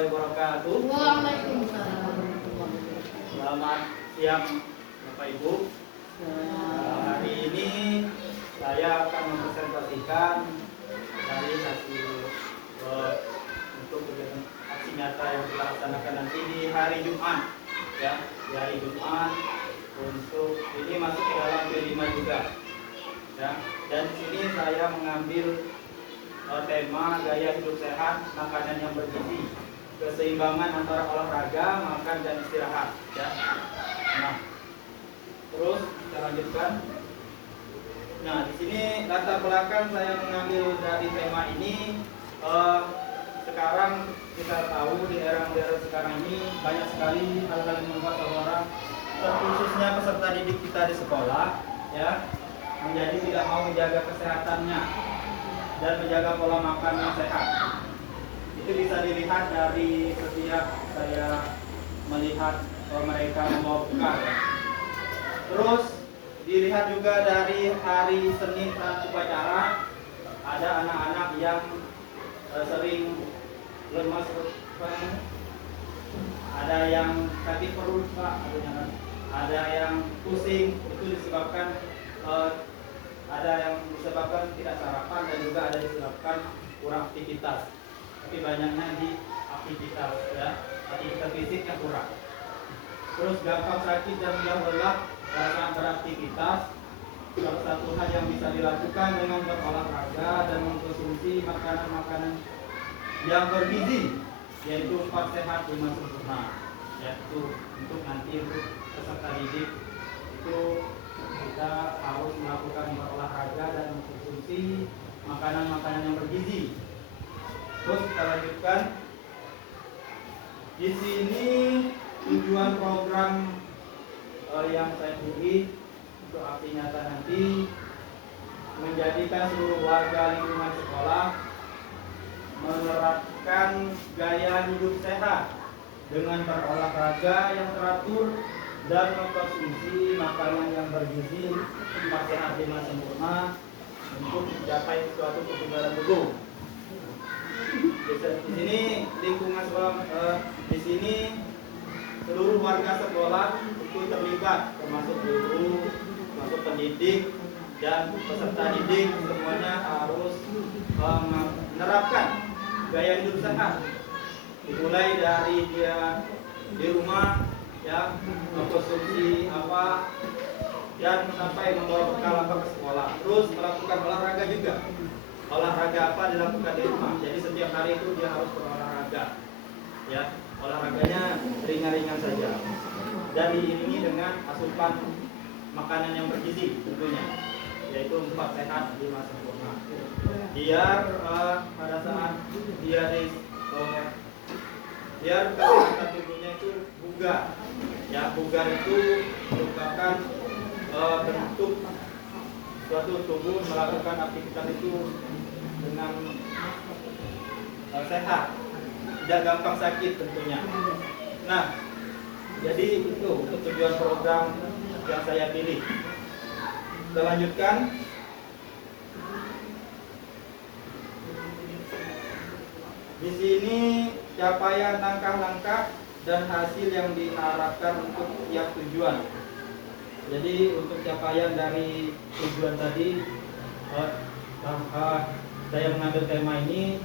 warahmatullahi wabarakatuh. Waalaikumsalam. Selamat siang Bapak Ibu. Hari ini saya akan mempresentasikan dari hasil untuk kegiatan aksi nyata yang dilaksanakan nanti di hari Jumat, ya, di hari Jumat. Untuk ini masuk ke dalam P5 juga, ya. Dan di sini saya mengambil tema gaya hidup sehat, makanan yang bergizi, keseimbangan antara olahraga, makan dan istirahat, ya. Nah, terus kita lanjutkan. Nah, di sini latar belakang saya mengambil dari tema ini. Sekarang kita tahu di era modern sekarang ini banyak sekali hal-hal yang membuat orang, khususnya peserta didik kita di sekolah, ya, menjadi tidak mau menjaga kesehatannya dan menjaga pola makan yang sehat. Itu bisa dilihat dari setiap saya melihat mereka membawa bekal, ya. Terus dilihat juga dari hari Senin saat upacara, ada anak-anak yang sering lemas, ada yang sakit perut, Pak, ada yang pusing, itu disebabkan ada yang disebabkan tidak sarapan dan juga ada disebabkan kurang aktivitas. Tapi banyaknya di aktivitas, ya, aktivitas fisiknya kurang. Terus gampang sakit dan mudah lelah saat beraktivitas. Salah satu hal yang bisa dilakukan dengan berolahraga dan mengkonsumsi makanan-makanan yang bergizi, yaitu 4 sehat 5 sempurna. Yaitu untuk nanti untuk peserta didik itu kita harus melakukan berolahraga dan mengkonsumsi makanan-makanan yang bergizi. Terus kita lanjutkan. Di sini tujuan program yang saya pilih untuk aksi nyata nanti menjadikan seluruh warga lingkungan sekolah menerapkan gaya hidup sehat dengan berolahraga yang teratur dan mengkonsumsi makanan yang bergizi 4 sehat 5 sempurna untuk mencapai suatu kebugaran tubuh. Di sini lingkungan sekolah, di sini seluruh warga sekolah itu terlibat, termasuk guru, termasuk pendidik dan peserta didik, semuanya harus menerapkan gaya hidup sehat. Dimulai dari dia di rumah, ya, mengkonsumsi apa dan sampai membawa bekal apa ke sekolah. Terus melakukan olahraga juga. Olahraga apa dilakukan di rumah. Jadi setiap hari itu dia harus berolahraga, ya. Olahraganya ringan-ringan saja dan diiringi dengan asupan makanan yang bergizi tentunya, yaitu 4 sehat 5 sempurna. Biar pada saat dia biar kesehatan tubuhnya itu bugar, ya. Bugar itu merupakan bentuk suatu tubuh melakukan aktivitas itu dengan sehat, tidak gampang sakit tentunya. Nah, jadi itu untuk tujuan program yang saya pilih. Kita lanjutkan. Di sini capaian langkah-langkah dan hasil yang diharapkan untuk tiap tujuan. Jadi untuk capaian dari tujuan tadi, saya mengambil tema ini,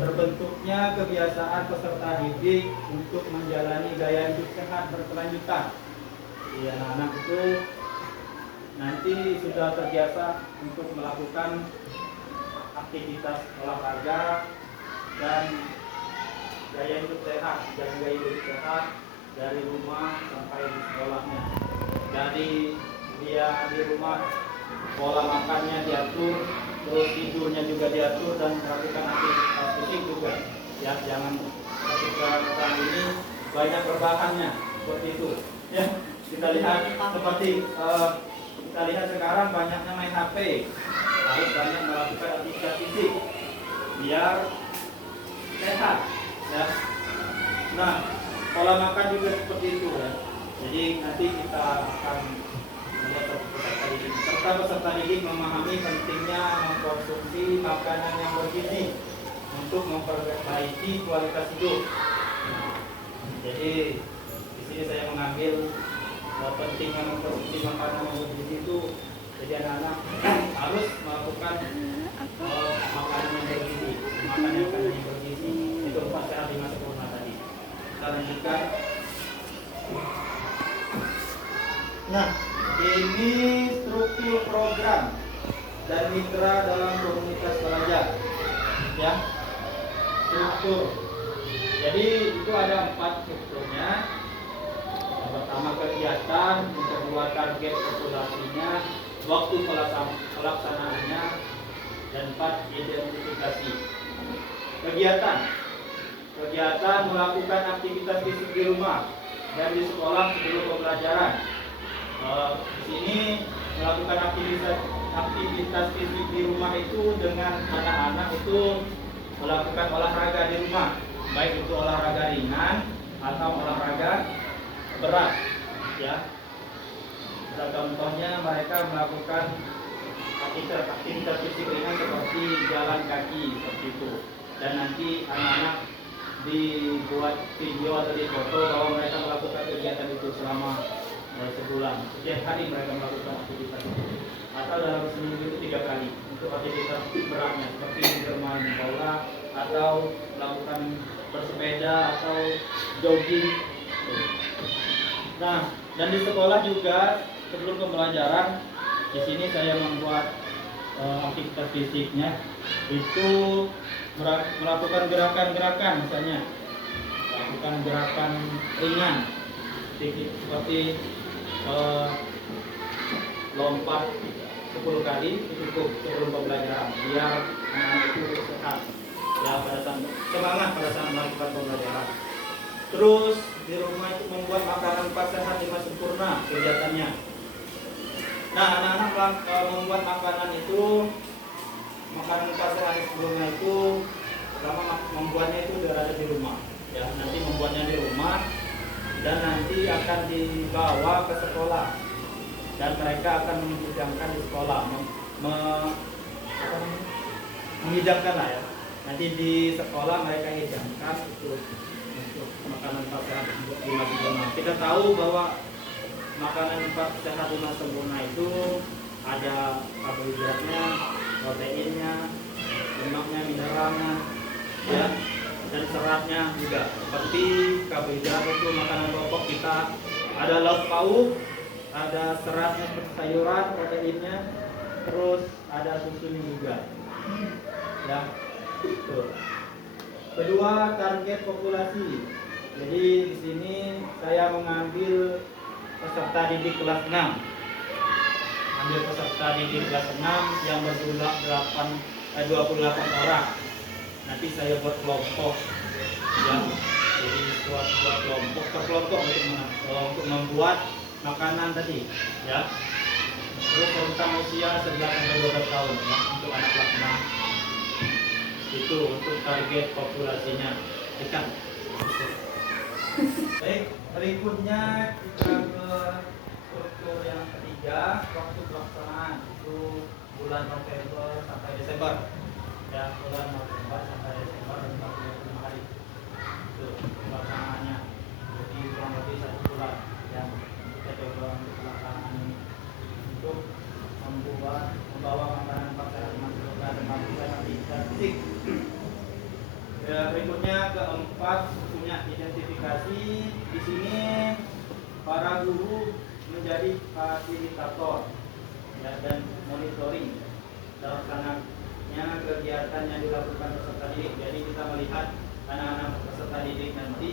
terbentuknya kebiasaan peserta didik untuk menjalani gaya hidup sehat berkelanjutan. Jadi anak-anak itu nanti sudah terbiasa untuk melakukan aktivitas olahraga dan gaya hidup sehat, dan gaya hidup sehat dari rumah sampai di sekolahnya. Dari dia di rumah pola makannya diatur, terus tidurnya juga diatur dan melakukan aktivitas fisik juga, ya. Jangan ketika ini banyak berbahannya seperti itu, ya. Kita lihat seperti kita lihat sekarang banyaknya main HP, harus banyak melakukan aktivitas fisik biar sehat, ya. Nah, pola makan juga seperti itu, ya. Jadi nanti kita akan melihat peserta didik memahami pentingnya mengkonsumsi makanan yang bergizi untuk memperbaiki memperbaiki kualitas hidup. Nah, jadi di sini saya mengambil pentingnya mengkonsumsi makanan yang bergizi itu. Jadi anak-anak harus melakukan makanan yang bergizi, makanan yang bergizi. Itu 4 sehat 5 sempurna tadi. Kita lanjutkan. Nah, ini struktur program dan mitra dalam komunitas belajar, ya. Struktur. Jadi itu ada 4 strukturnya. Yang pertama kegiatan, yang kedua target populasinya, waktu pelaksanaannya, dan 4 identifikasi. Kegiatan melakukan aktivitas fisik di rumah dan di sekolah sebelum pembelajaran. Di sini melakukan aktivitas fisik di rumah itu dengan anak-anak itu melakukan olahraga di rumah, baik itu olahraga ringan atau olahraga berat, ya. Contohnya mereka melakukan aktivitas fisik ringan seperti jalan kaki seperti itu, dan nanti anak-anak dibuat video atau difoto bahwa mereka melakukan kegiatan itu selama sebulan. Setiap hari mereka melakukan aktivitas itu, atau dalam seminggu itu 3 kali untuk aktivitas beratnya seperti bermain bola atau melakukan bersepeda atau jogging. Nah, dan di sekolah juga sebelum pembelajaran, di sini saya membuat aktivitas fisiknya itu melakukan gerakan-gerakan, misalnya melakukan gerakan ringan seperti lompat 10 kali cukup sebelum pembelajaran biar anak itu sehat, ya, pada saat semangat pada saat melakukan pembelajaran. Terus di rumah itu membuat makanan 4 sehat 5 sempurna kegiatannya. Nah, anak-anak membuat makanan itu, makanan 4 sehat sempurna itu pertama membuatnya itu berada di rumah, ya. Nanti membuatnya di rumah dan nanti akan dibawa ke sekolah dan mereka akan menghidangkan di sekolah, menghidangkan lah, ya. Nanti di sekolah mereka hidangkan itu untuk makanan 4 sehat 5 sempurna. Kita tahu bahwa makanan 4 sehat 5 sempurna itu ada karbohidratnya, proteinnya, lemaknya, mineralnya, ya, dan seratnya juga. Seperti karbohidrat itu makanan pokok kita, ada lauk pauk, ada seratnya seperti sayuran, proteinnya, terus ada susunya juga, ya. Tuh. Kedua, target populasi. Jadi di sini saya mengambil peserta didik kelas 6. Ambil peserta didik kelas 6 yang berjumlah 28 orang. Nanti saya buat kelompok, ya. Jadi buat kelompok per kelompok untuk membuat makanan tadi, ya. Terus rentang usia 11-12 tahun, ya, untuk anak kelas 6. Itu untuk target populasinya. Ikan. Baik, berikutnya kita ke struktur yang ketiga, waktu pelaksanaan. Itu bulan November sampai Desember, ya, bulan November sampai Desember 45 hari. Itu pelaksanaannya. Jadi kurang lebih 1 bulan yang kita coba untuk pelaksanaan ini, untuk membawa makanan pasar masuk ke dalam aktivitas fisik. Ya, berikutnya keempat, punya identifikasi. Di sini para guru menjadi fasilitator, ya, dan monitoring terlaksananya kegiatan yang dilakukan peserta didik. Jadi kita melihat anak-anak peserta didik nanti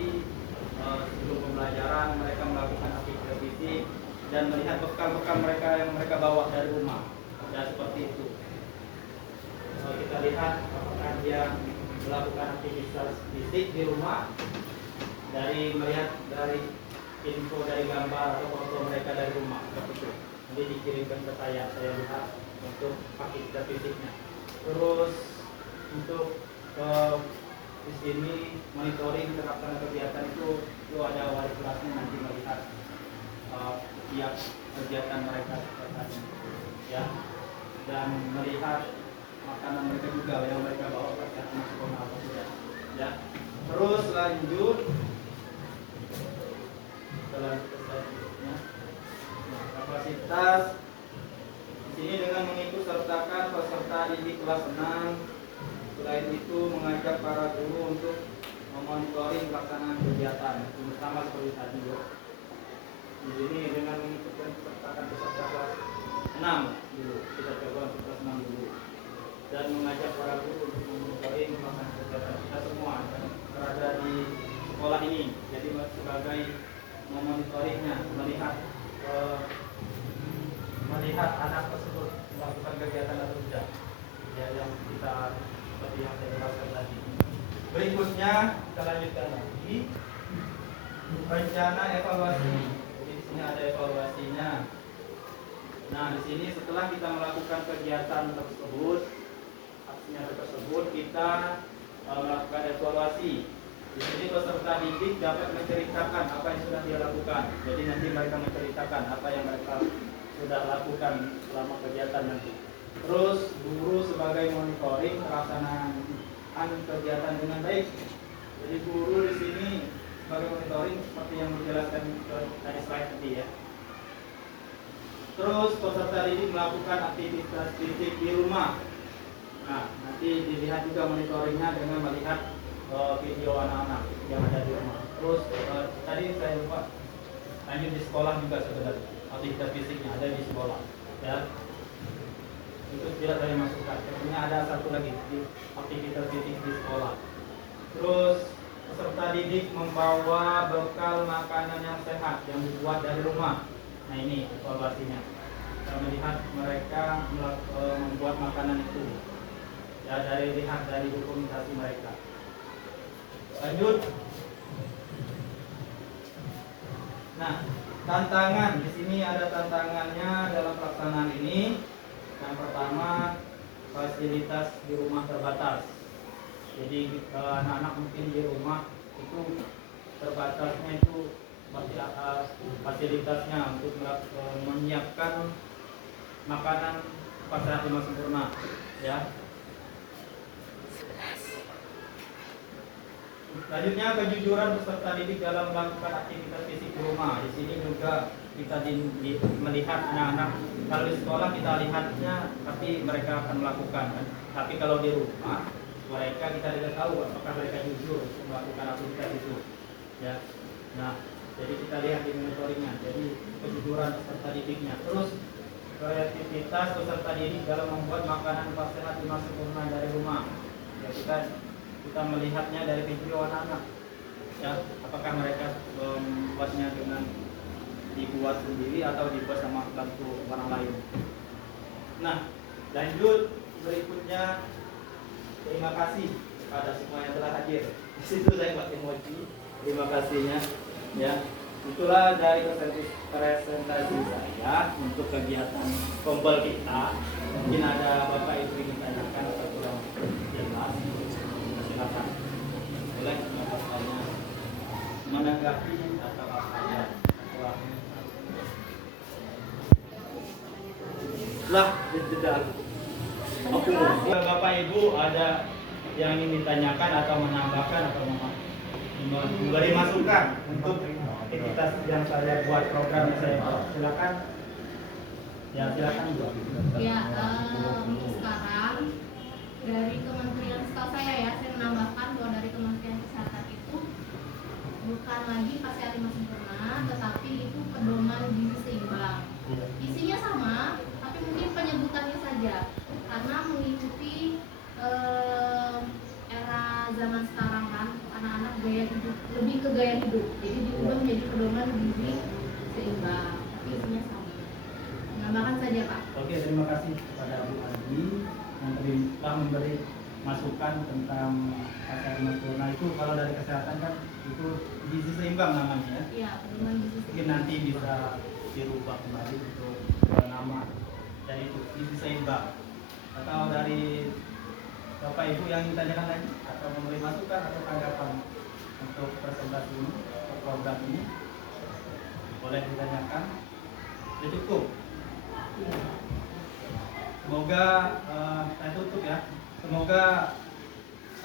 sebelum pembelajaran mereka melakukan aktivitas fisik dan melihat bekal-bekal mereka yang mereka bawa dari rumah, ya, seperti itu. Kita lihat apakah dia melakukan aktivitas fisik di rumah melihat dari info dari gambar atau foto mereka dari rumah, seperti itu. Nanti dikirimkan ke saya lihat untuk aktivitas fisiknya. Terus untuk di sini monitoring terlaksana kegiatan itu ada wali kelasnya nanti melihat tiap kegiatan mereka seperti ya, dan melihat makanan mereka juga yang mereka bawa pada masuk apa tidak, ya. Terus lanjut selanjutnya. Nah, kapasitas di sini dengan mengikut sertakan peserta didik kelas 6. Selain itu mengajak para guru untuk memonitoring pelaksanaan kegiatan sama seperti tadi ya. Di sini dengan mengikut sertakan peserta kelas 6 dulu, kita coba untuk kelas 6 dulu, dan mengajak para guru untuk memonitoring pelaksanaan kegiatan kita semua yang berada di sekolah ini. Jadi sebagai memonitoringnya, melihat anak tersebut melakukan kegiatan atau tidak, ya, yang kita seperti yang saya jelaskan tadi. Berikutnya kita lanjutkan lagi rencana evaluasi. Jadi di sini ada evaluasinya. Nah, di sini setelah kita melakukan kegiatan tersebut, aksinya tersebut, kita melakukan evaluasi. Di sini peserta didik dapat menceritakan apa yang sudah dia lakukan. Jadi nanti mereka menceritakan apa yang mereka sudah lakukan selama kegiatan nanti. Terus guru sebagai monitoring pelaksanaan kegiatan dengan baik. Jadi guru di sini sebagai monitoring seperti yang dijelaskan tadi slide tadi ya. Terus peserta didik melakukan aktivitas fisik di rumah. Nah, nanti dilihat juga monitoringnya dengan melihat video anak-anak yang ada di rumah. Terus tadi saya lupa lanjut di sekolah juga sebenarnya aktivitas fisiknya ada di sekolah ya, itu tidak saya masukkan. Kemudian ada satu lagi di aktivitas fisik di sekolah. Terus peserta didik membawa bekal makanan yang sehat yang dibuat dari rumah. Nah, ini evaluasinya, kita melihat mereka membuat makanan itu ya, lihat dari dokumentasi mereka. Lanjut. Nah, tantangan di sini ada tantangannya dalam pelaksanaan ini. Yang pertama, fasilitas di rumah terbatas. Jadi anak-anak mungkin di rumah itu terbatasnya itu seperti fasilitasnya untuk menyiapkan makanan pas sehat lima sempurna ya. Selanjutnya, kejujuran peserta didik dalam melakukan aktivitas fisik di rumah. Di sini juga kita melihat anak-anak, kalau di sekolah kita lihatnya tapi mereka akan melakukan kan. Tapi kalau di rumah mereka kita tidak tahu apakah mereka jujur melakukan aktivitas itu ya. Nah, jadi kita lihat di monitoringnya. Jadi kejujuran peserta didiknya. Terus kreativitas peserta didik dalam membuat makanan pas sehat lima sempurna dari rumah. Ya, kita melihatnya dari video anak-anak ya, apakah mereka membuatnya dengan dibuat sendiri atau dibuat sama bantu orang lain. Nah, lanjut berikutnya, terima kasih kepada semua yang telah hadir. Di situ saya buat emoji terima kasihnya ya. Itulah dari presentasi saya untuk kegiatan kompel kita. Mungkin ada Bapak Ibu yang ditanyakan atau kurang jelas, silakan boleh bertanya, menanggapi atau apa ya. Lah, tidak. Oke, Bapak Ibu ada yang ingin ditanyakan atau menambahkan atau memberi masukan untuk aktivitas yang saya buat, program yang saya buat, silakan. Ya, silakan Bu. Ya, untuk sekarang dari Kementerian, setahu saya menambahkan bahwa dari Kementerian Kesehatan itu bukan lagi pasca lima sempurna, tetapi itu pedoman gizi seimbang. Isinya sama, tapi mungkin penyebutannya saja, karena mengikuti era zaman sekarang kan, anak-anak gaya hidup lebih ke gaya hidup, jadi diubah menjadi pedoman gizi seimbang, tapi isinya sama. Menambahkan saja Pak. Oke, terima kasih kepada Bu Adi yang telah memberi masukan tentang pasca lima sempurna. Itu kalau dari kesehatan kan itu gizi seimbang namanya ya. Iya, pedoman gizi seimbang. Mungkin nanti bisa dirubah kembali untuk nama dari itu gizi seimbang. Atau dari Bapak Ibu yang ditanyakan lagi atau memberi masukan atau tanggapan untuk presentasi ini, untuk program ini, boleh ditanyakan. Sudah cukup. Semoga saya tutup ya. Semoga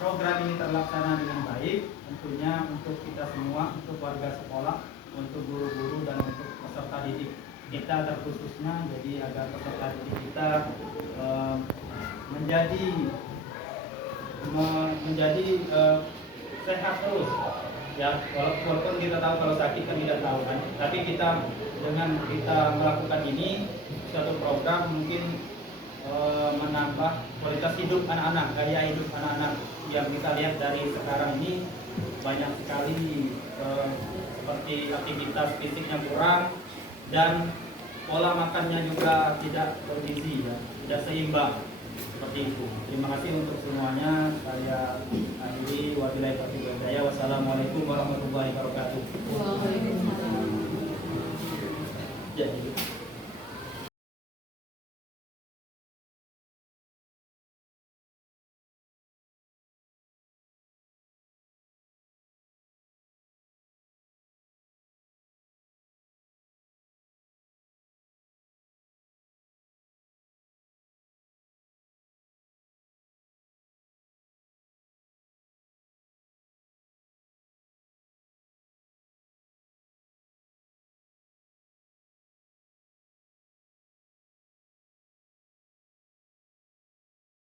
program ini terlaksana dengan baik, tentunya untuk kita semua, untuk warga sekolah, untuk guru-guru dan untuk peserta didik kita terkhususnya, jadi agar peserta didik kita menjadi sehat terus. Ya, walaupun kita tahu kalau sakit kan tidak tahu kan, tapi dengan kita melakukan ini suatu program mungkin menambah kualitas hidup anak-anak, gaya hidup anak-anak yang kita lihat dari sekarang ini banyak sekali seperti aktivitas fisiknya kurang dan pola makannya juga tidak bergizi, ya, tidak seimbang seperti itu. Terima kasih untuk semuanya. Saya akhiri, wabillahi taufiq wal hidayah. Wassalamualaikum warahmatullahi wabarakatuh. Waalaikumsalam. Ya.